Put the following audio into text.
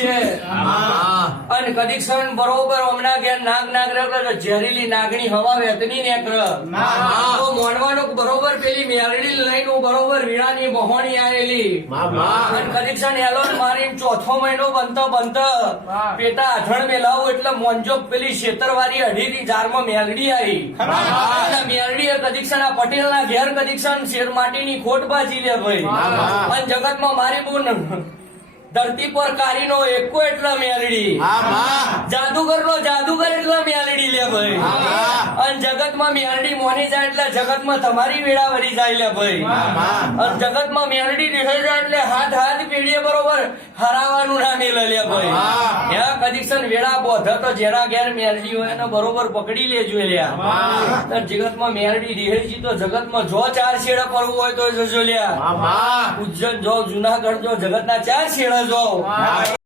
છે અને કદીક સણ બરોબર હમણાં ઘેર નાગ ઝેરીલી નાગણી હવા વેતની નેત્ર તો મોનવાનો બરોબર પેલી મેરડી લઈને બરોબર વીણાની મોહણી આવેલી અને કદીક સણ એલોન મારીને ચોથો મહિનો બનતો પેટા આઠણ મેલાવું એટલે મોંજો પેલી શેતરવારી અઢીની જારમાં મેલડી આવી મેલડી કદીક સણ આ પટેલ ના ઘેર કદીક સણ શેર માટીની ખોટ બાજી લે ભાઈ અને જગતમાં મારી બુન ધરતી પર કારીનો એકો એટલા મેલડી જાદુગર નો જાદુગર એટલા મેલડી લે ભાઈ અને જગતમાં મેલડી મોની જાય એટલે જગતમાં તમારી વેળા વળી જાય લે ભાઈ અને જગતમાં મેલડી દેખાઈ જાય એટલે હાથ પેઢીએ બરોબર હરાવાનું ના મેલે લે ભાઈ ત્યાં કદીક્ષણ વેળા બોધ તો જેના ઘેર મેલડી હોય એને બરોબર પકડી લેજો લ્યા જગતમાં મેલડી દેખાઈ તો જગતમાં જો ચાર શેડા પડવું હોય તો જજો લ્યા ઉજ્જૈન જો જુનાગઢ જો જગતના ચાર શેડા જો